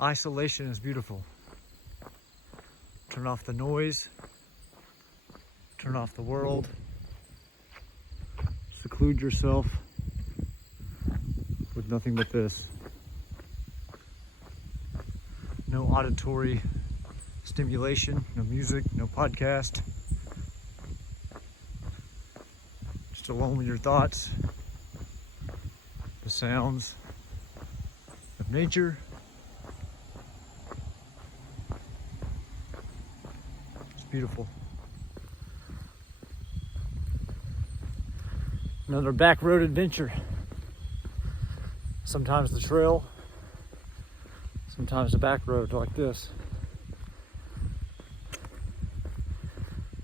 Isolation is beautiful. Turn off the noise, turn off the world, seclude yourself with nothing but this. No auditory stimulation, no music, no podcast. Just alone with your thoughts, the sounds of nature. It's beautiful. Another back road adventure. Sometimes the trail, sometimes the back road like this.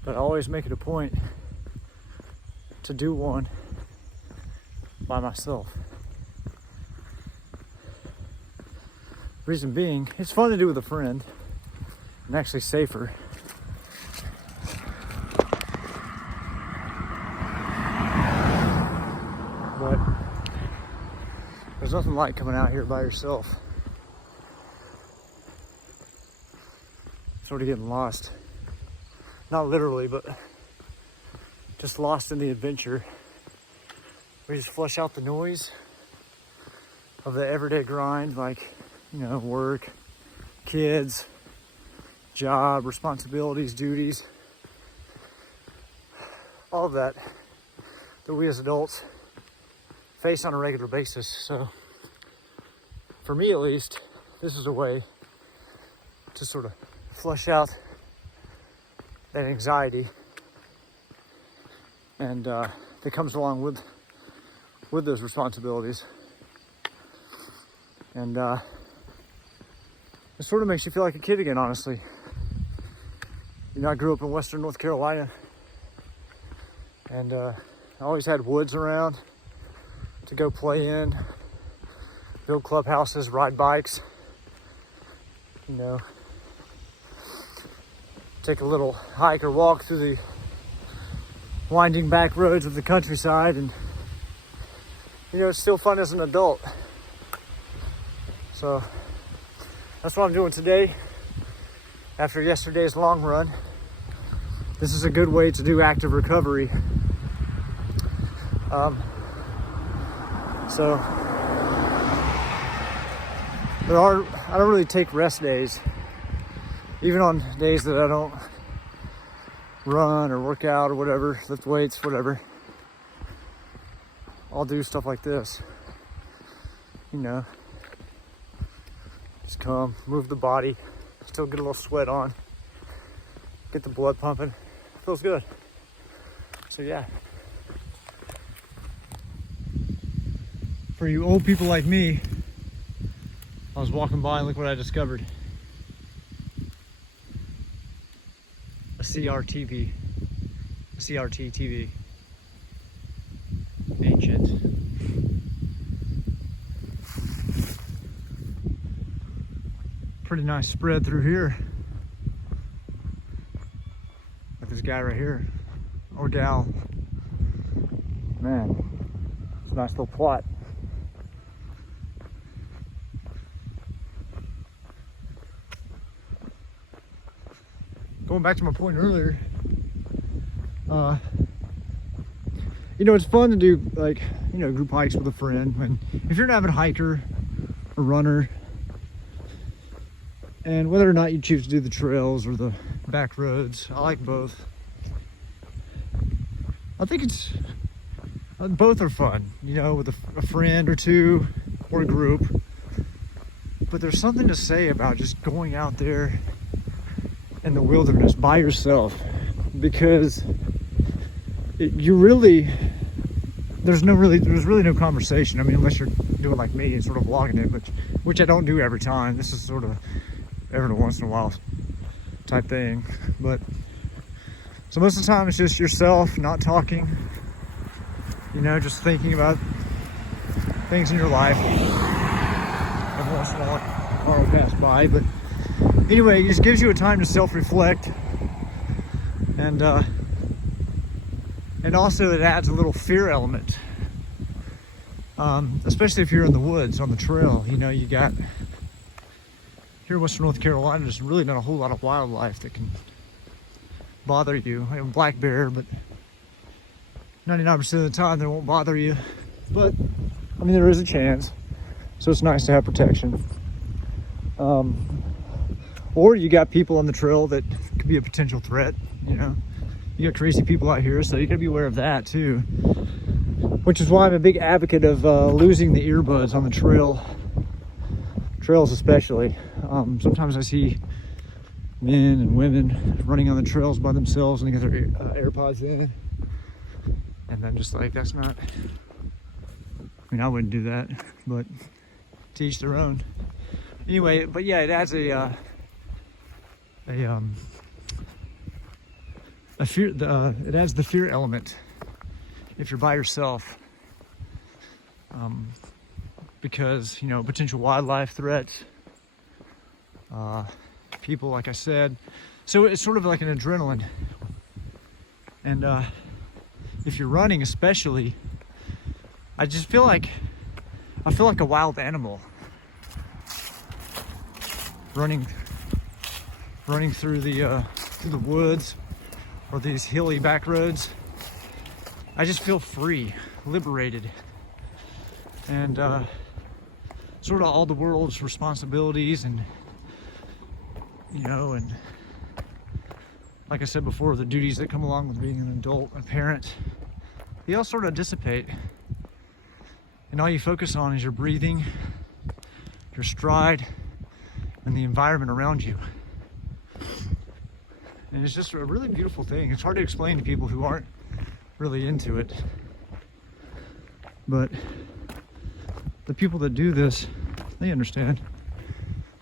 But I always make it a point to do one by myself. Reason being, it's fun to do with a friend and actually safer. But there's nothing like coming out here by yourself. Sort of getting lost. Not literally, but just lost in the adventure. We just flush out the noise of the everyday grind, like, work, kids, job, responsibilities, duties, all of that we as adults face on a regular basis. So for me at least, this is a way to sort of flush out that anxiety and that comes along with those responsibilities. And it sort of makes you feel like a kid again, honestly. I grew up in Western North Carolina, and I always had woods around to go play in, build clubhouses, ride bikes, take a little hike or walk through the winding back roads of the countryside. And it's still fun as an adult. So that's what I'm doing today after yesterday's long run. This is a good way to do active recovery. I don't really take rest days. Even on days that I don't run or work out or whatever, lift weights, whatever, I'll do stuff like this. Just come, move the body, still get a little sweat on, get the blood pumping. Feels good. So yeah. For you old people like me, I was walking by and look what I discovered. A CRT TV. Ancient. Pretty nice spread through here. Like this guy right here, or gal. Man, it's a nice little plot. Going back to my point earlier, it's fun to do group hikes with a friend. If you're an avid hiker or runner, and whether or not you choose to do the trails or the back roads, I like both. I think both are fun, with a friend or two or a group. But there's something to say about just going out there in the wilderness by yourself, because there's really no conversation. I mean, unless you're doing like me and sort of vlogging it, which I don't do every time. This is sort of every once in a while type thing. But so most of the time it's just yourself, not talking, just thinking about things in your life. Every once in a while a car will pass by, but anyway, it just gives you a time to self-reflect, and also it adds a little fear element, especially if you're in the woods on the trail. You got here in Western North Carolina, there's really not a whole lot of wildlife that can bother you. I have a black bear, but 99% of the time they won't bother you. But I mean, there is a chance, so it's nice to have protection. Or you got people on the trail that could be a potential threat. You know, you got crazy people out here, so you gotta be aware of that too. Which is why I'm a big advocate of losing the earbuds on the trails especially. Sometimes I see men and women running on the trails by themselves and they get their AirPods in, and then just like, that's not, I mean, I wouldn't do that, but to each their own. Anyway, but yeah, it adds a fear. It adds the fear element if you're by yourself, because, you know, potential wildlife threats, people, like I said. So it's sort of like an adrenaline, and if you're running, especially, I feel like a wild animal running through the woods or these hilly back roads. I just feel free, liberated, and sort of all the world's responsibilities, and, you know, and like I said before, the duties that come along with being an adult and parent, they all sort of dissipate, and all you focus on is your breathing, your stride, and the environment around you. And it's just a really beautiful thing. It's hard to explain to people who aren't really into it, but the people that do this, they understand.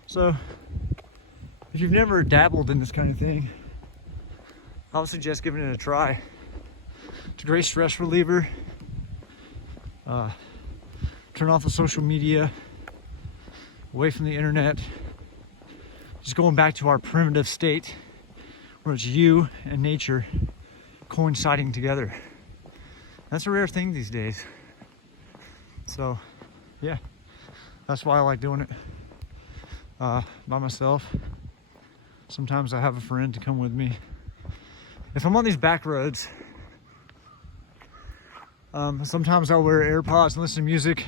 So if you've never dabbled in this kind of thing, I would suggest giving it a try. It's a great stress reliever. Turn off the social media, away from the internet, just going back to our primitive state where it's you and nature coinciding together. That's a rare thing these days. So yeah, that's why I like doing it by myself. Sometimes I have a friend to come with me. If I'm on these back roads, sometimes I'll wear AirPods and listen to music.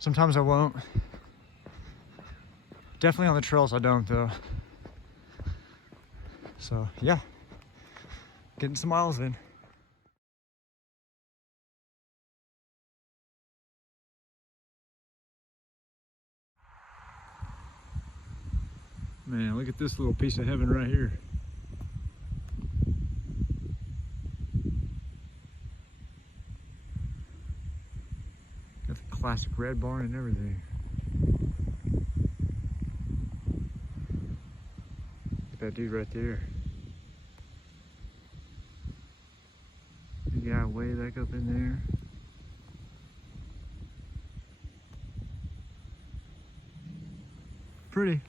Sometimes I won't. Definitely on the trails I don't, though. So yeah, getting some miles in. Man, look at this little piece of heaven right here. Got the classic red barn and everything. That dude right there. The guy way back up in there. Pretty.